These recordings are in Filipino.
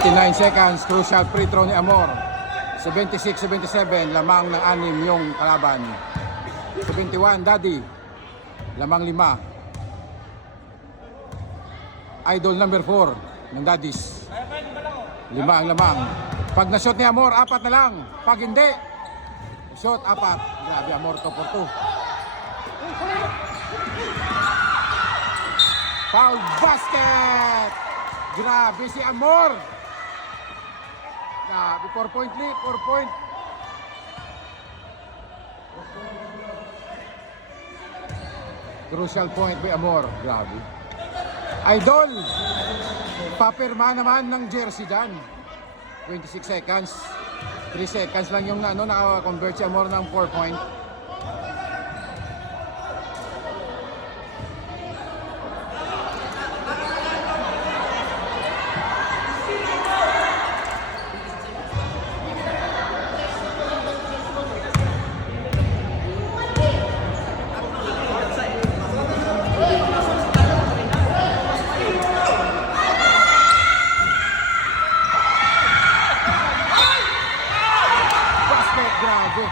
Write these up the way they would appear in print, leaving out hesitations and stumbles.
29 seconds, crucial free throw ni Amor. 76-77, lamang ng 6 yung kalaban. 71, Daddy. Lamang 5. Idol number 4 ng Daddies. 5 ang lamang. Pag na-shot ni Amor, 4 na lang. Pag hindi, shot 4. Grabe, Amor 2 for 2. Foul basket! Grabe si Amor! Grabe, 4 point lead, 4 point. Crucial point by Amor. Grabe. Idol! Papirma naman ng jersey dyan. 26 seconds. 3 seconds lang yung naka-convert si Amor ng 4 point. Grabe.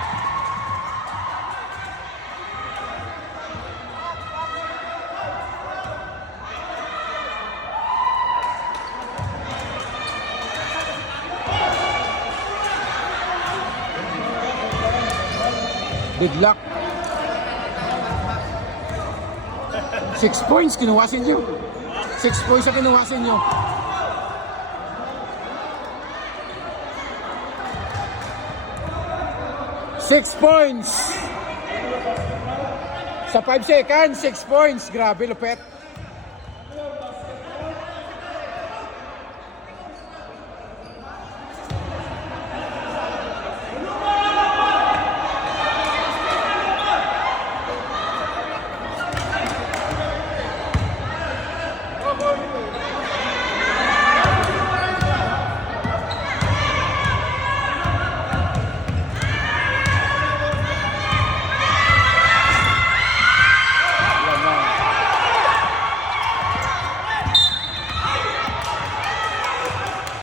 Good luck. 6 points kinuha sa inyo. 6 points na kinuha sa inyo. 6 points. Sa 5 seconds, 6 points. Grabe, lupet.